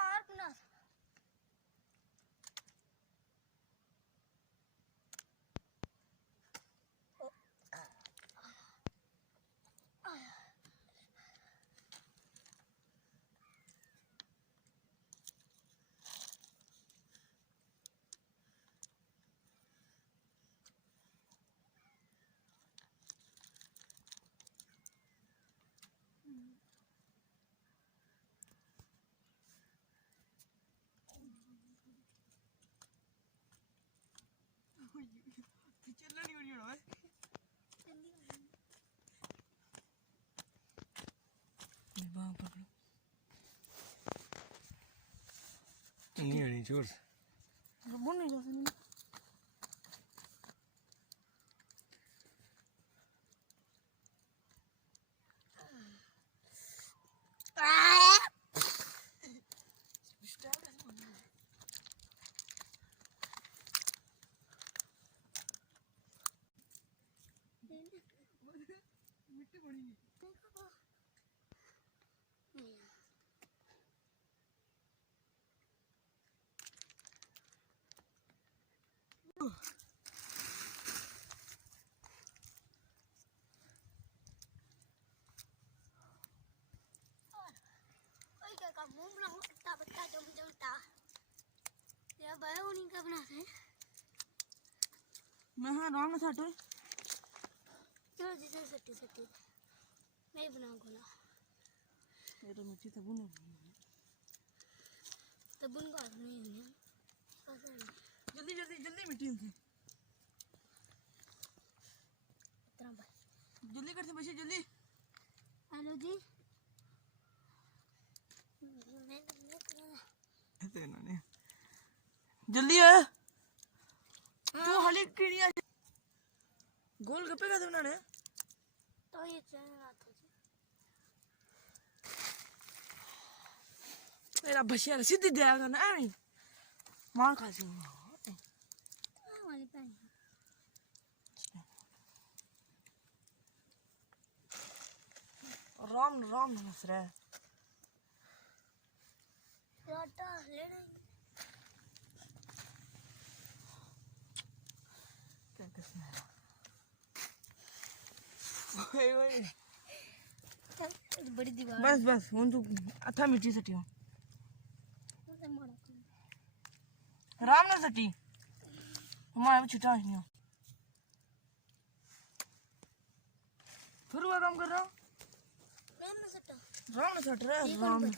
arc ना चलना नहीं हो रही है बांग पकड़ो नहीं हो रही जोर से रबो नहीं जा सकती मिट्टी पड़ी मुंह बनाऊं कितना बच्चा जमता या बड़ा उन्हीं का बनाते हैं मैं हाँ राम में साटो चलो जिसे सट्टी सट्टी मैं ही बनाऊंगा ना ये तो मिट्टी तब बुन का नहीं है जल्दी जल्दी जल्दी मिट्टी उनसे इतना बस जल्दी करते बच्चे जल्दी हेलो जी मैं जल्दी है तू हाली किड़िया गोल गप्पे का बनाने तो ये चैनल आता जी मेरा बच्चा सीधी दिया करना है मार खा सी वाली पेन राम राम हंस रहा है लाटा ले नहीं क्या किसने ओए ओए बड़ी दीवार बस बस हुन तू अच्छा मिट्टी सटी हो राम ना सटी हमारे में छुटा नहीं हो फिर वो काम कर रहा हूँ राम ने सट्टा राम ना सट रहा है राम